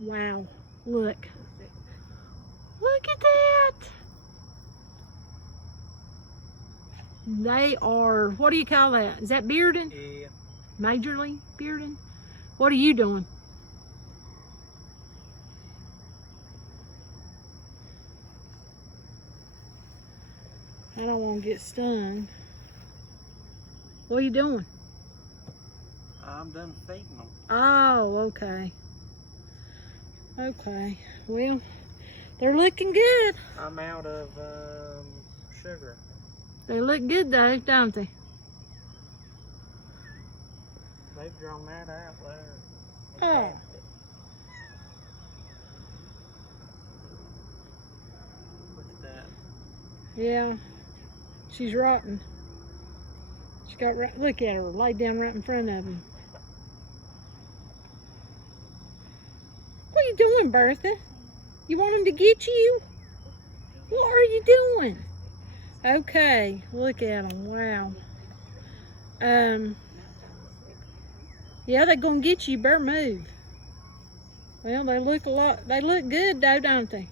Wow, look. Look at that. They are, what do you call that? Is that bearding? Yeah. Majorly bearding? What are you doing? I don't want to get stung. What are you doing? I'm done feeding them. Oh, okay. Okay, well, they're looking good. I'm out of sugar. They look good though, don't they? They've drawn that out there. Oh. Look at that. Yeah, she's rotten. She got right, look at her, laid down right in front of him. What are you doing, Bertha? You want him to get you? What are you doing? Okay, look at them. Wow. Yeah, they're gonna get you. You better move. Well, they look good though, don't they?